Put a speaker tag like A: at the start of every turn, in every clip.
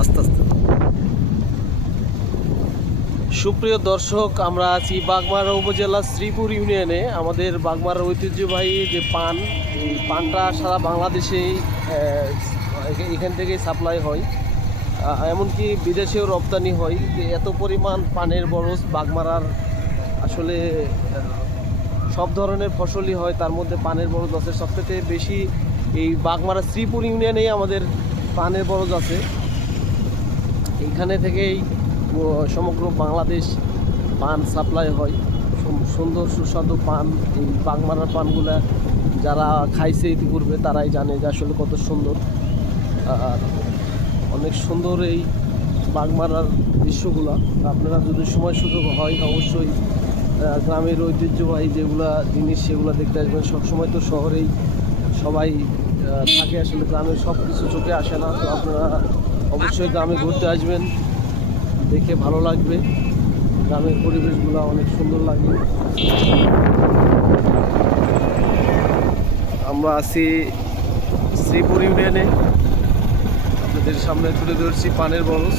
A: আস্তে আস্তে। সুপ্রিয় দর্শক, আমরা আছি বাগমারা উপজেলা শ্রীপুর ইউনিয়নে। আমাদের বাগমারা ঐতিহ্যবাহী যে পান, এই পানটা সারা বাংলাদেশেই এখান থেকেই সাপ্লাই হয়। এমনকি বিদেশেও রপ্তানি হয়। যে এত পরিমাণ পানের বরজ বাগমারার আসলে সব ধরনের ফসলই হয়। তার মধ্যে পানের বরজ আছে। সবথেকে বেশি এই বাগমারা শ্রীপুর ইউনিয়নেই আমাদের পানের বরজ আছে। এইখানে থেকেই সমগ্র বাংলাদেশ পান সাপ্লাই হয়। সুন্দর সুস্বাদু পান। এই বাগমারার পানগুলা যারা খাইছে ইতিপূর্বে, তারাই জানে যে আসলে কত সুন্দর। আর অনেক সুন্দর এই বাগমারার দৃশ্যগুলা। আপনারা যদি সময় সুযোগ হয়, অবশ্যই গ্রামের ঐতিহ্যবাহী যেগুলা জিনিস, সেগুলো দেখতে আসবেন। সবসময় তো শহরেই সবাই থাকে। আসলে গ্রামের সব কিছু চোখে আসে না। তো আপনারা অবশ্যই গ্রামে ঘুরতে আসবেন। দেখে ভালো লাগবে। গ্রামের পরিবেশগুলো অনেক সুন্দর লাগবে আমরা আছি শ্রীপুর ইউনিয়নে। আপনাদের সামনে তুলে ধরছি পানের বরস।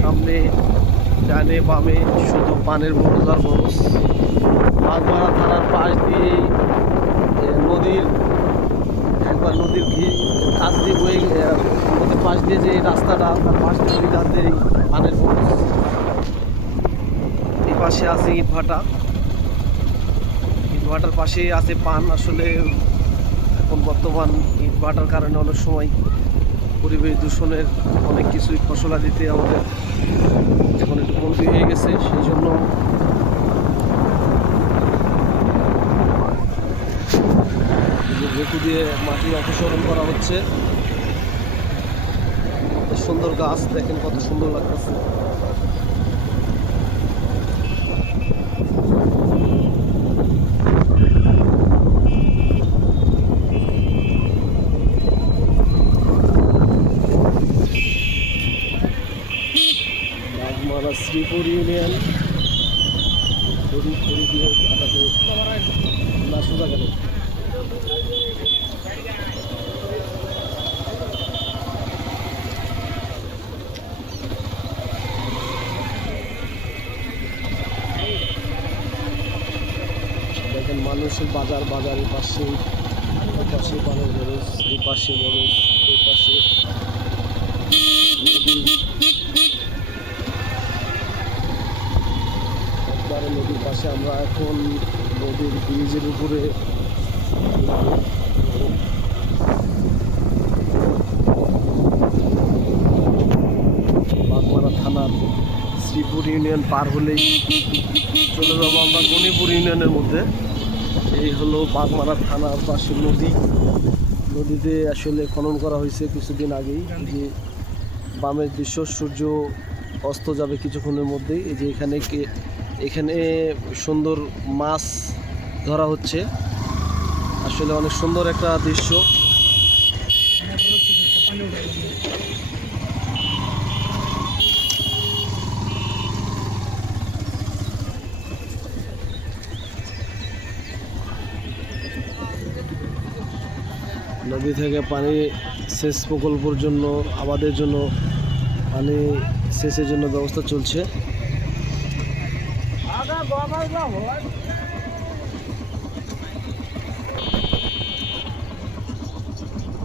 A: সামনে, ডানে, বামে শুধু পানের বরজ আর বরজ বাগমারা থানার পাশ দিয়ে এ, নদীর একবার নদীর ঘি- কাছ দিয়ে বয়ে এ, নদীর পাশ দিয়ে যে রাস্তাটা তার পাশ দিয়ে দুই ধার দিয়ে পানের বরজ এই পাশে আছে ইটভাটা ইটভাটার পাশেই আছে পান। আসলে এখন বর্তমান ইটভাটার কারণে অনেক সময় পরিবেশ দূষণের অনেক কিছুই ফসলা দিতে আমাদের এখন একটু কমতি হয়ে গেছে, সেই জন্য ভেকু দিয়ে মাটি অপসারণ করা হচ্ছে। সুন্দর গাছ, দেখেন কত সুন্দর লাগতেছে। বাগমারা শ্রীপুর ইউনিয়ন। দেখেন মানুষের বাজার বাজারের পাশে পাশে বানের বরস এই পাশে বরস ওই পাশে। একবারে নদীর পাশে। আমরা এখন নদীর ব্রিজের উপরে বাগমারা থানার শ্রীপুর ইউনিয়ন পার হলেই চলে যাব আমরা গণিপুর ইউনিয়নের মধ্যে। এই হলো বাগমারা থানার পাশে নদী। নদীতে আসলে খনন করা হয়েছে কিছুদিন আগেই। যে বামের দৃশ্য, সূর্য অস্ত যাবে কিছুক্ষণের মধ্যেই। এই যে এখানে এখানে সুন্দর মাছ ধরা হচ্ছে। আসলে অনেক সুন্দর একটা দৃশ্য। নদী থেকে পানি সেচ প্রকল্পের জন্য আমাদের জন্য পানি সেচের জন্য ব্যবস্থা চলছে।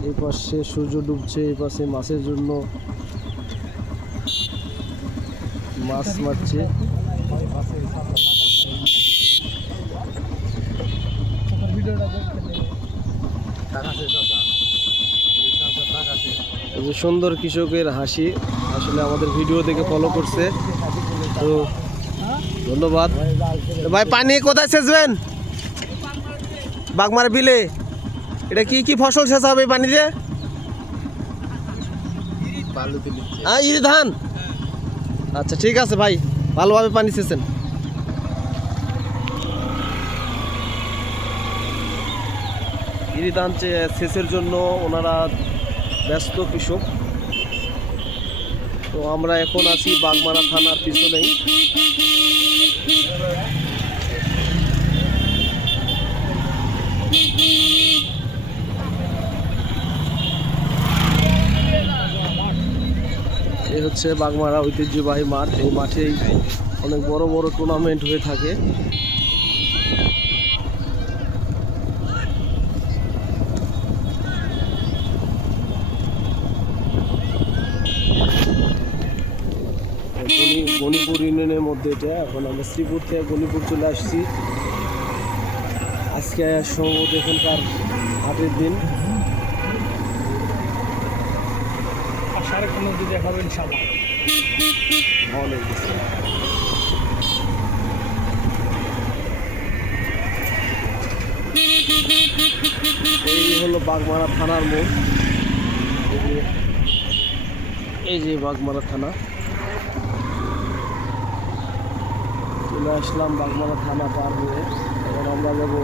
A: এই পাশে সূর্য ডুবছে, এই পাশে মাছের জন্য মাছ মারছে। সুন্দর কৃষকের হাসি, আসলে আমাদের ভিডিও দেখে ফলো করছে। তো ধন্যবাদ। ভাই, পানি কোথায় সেচবেন? বাগমার বিলে। এটা কি কি ফসল সেচ হবে পানি দিয়ে হ্যাঁ ইরি ধান। আচ্ছা ঠিক আছে ভাই, ভালোভাবে পানি সেচেন। ইরি ধান সেচের জন্য ওনারা ব্যস্ত কৃষক। তো আমরা এখন আছি বাগমারা থানার পিছনেই। এই হচ্ছে বাগমারা ঐতিহ্যবাহী মাঠ। এই মাঠেই অনেক বড় বড় টুর্নামেন্ট হয়ে থাকে। গণিপুর ইউনিয়নের মধ্যে এটা। এখন আমরা শ্রীপুর থেকে গণিপুর চলে আসছি। আজকে সম্ভবত এখানকার হাটের দিন।
B: দেখাবেন
A: ভালো এই হলো বাগমারা থানার মোড়। এই যে- এই যে বাগমারা থানা। চলে আসলাম বাগমারা থানা পার হয়ে। এবার আমরা যাব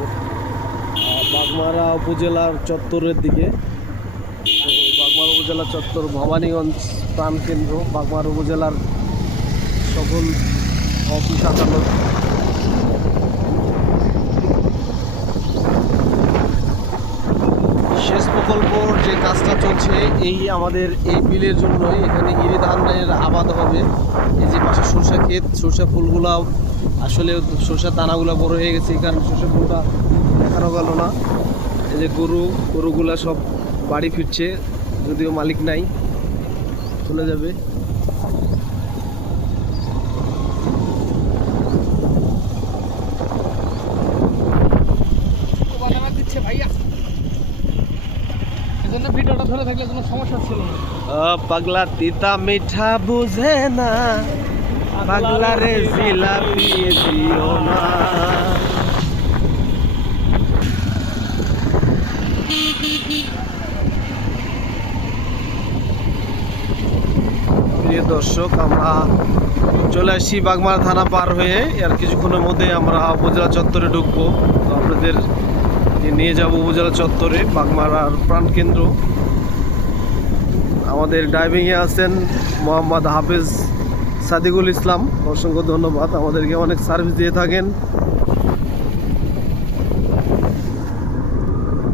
A: বাগমারা উপজেলার চত্বরের দিকে। বাগমারা উপজেলা চত্বর ভবানীগঞ্জ প্রাণকেন্দ্র বাগমারা উপজেলার সকল অফিস আদালত। সেচ প্রকল্পর যে কাজটা চলছে, এই আমাদের এই বিলের জন্যই এখানে ইরি ধানের আবাদ হবে। এই যে পাশে সরষা ক্ষেত, সরষা ফুলগুলা আসলে সরষার দানাগুলো বড় হয়ে গেছে কারণে সরষা ফুলটা দেখানো গেল না। এই যে গরু, গরুগুলা সব বাড়ি ফিরছে, যদিও মালিক নাই, চলে যাবে। পাগলা তিতা মিঠা বুঝে না। পাগলা রে জিলাপি দিও না। প্রিয় দর্শক, আমরা চলে আসছি বাগমারা থানা পার হয়ে। আর কিছুক্ষণের মধ্যে আমরা উপজেলা চত্বরে ঢুকবো। তো আপনাদের নিয়ে যাব উপজেলা চত্বরে, বাগমারার প্রাণকেন্দ্র। আমাদের ড্রাইভিংয়ে আছেন মোহাম্মদ হাফেজ সাদিকুল ইসলাম অসংখ্য ধন্যবাদ। আমাদেরকে অনেক সার্ভিস দিয়ে থাকেন।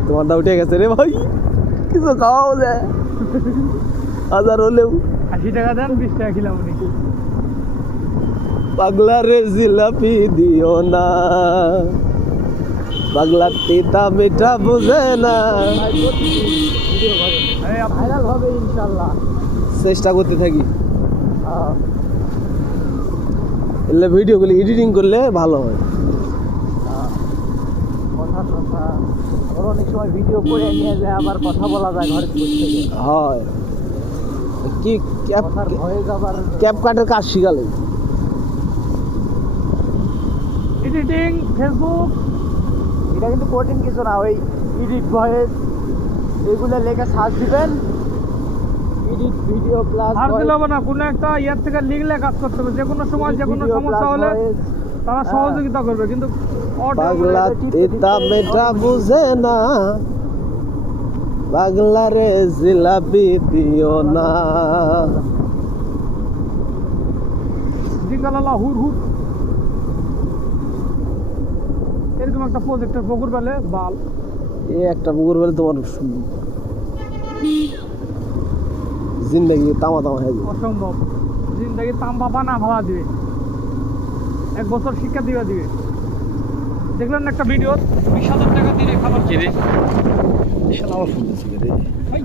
A: তোমারটা উঠে গেছে রে ভাই। কিছু খাওয়াও যায় হাজার হলেও।
B: আশি টাকা দেন বিশ টাকা খিলাম
A: পাগলা রে জিলাপি দিও না। পাগলা তিতা মিঠা বুঝে না।
B: ভাইরাল হবে ইনশাল্লাহ
A: চেষ্টা করতে থাকি। এলে ভিডিওগুলি এডিটিং করলে ভালো হয়।
B: কথা কথা। ওর অনেক সময় ভিডিও করে নিয়ে যায় আবার কথা বলা যায় ঘরে বসে
A: হয়। কি ক্যাপ
B: যাবার
A: ক্যাপ কাটের কাজ শিখালে।
B: এডিটিং ফেসবুক এটা কিন্তু কঠিন কিছু না ওই এডিট ভয়েস এগুলো লেখা সার্চ দিবেন এডিট ভিডিও প্লাস
C: আর দিলে হবে না কোনো একটা ইয়ার থেকে লিখলে কাজ করতে হবে। যে কোনো সময় যে কোনো সমস্যা হলে তারা সহযোগিতা করবে কিন্তু
A: তিতা বুঝে না। পাগলা জিলাপি দিও না।
C: জিঙ্গালালা হুর হুর। এরকম একটা প্রজেক্টের পুকুর বেলে বাল।
A: এই একটা পুকুর বলে তোমার জিন্দগি তামা তামা হয়ে যাবে।
C: অসম্ভব। জিন্দগি তাম্বা বানা ভাবা দিবে। এক বছর শিক্ষা দিবা দিবে। দেখলেন একটা ভিডিও? বিশ হাজার টাকা দিয়ে খাবার
A: খেয়ে শালা আমার ফোন দিচ্ছে রে।
C: ভাই।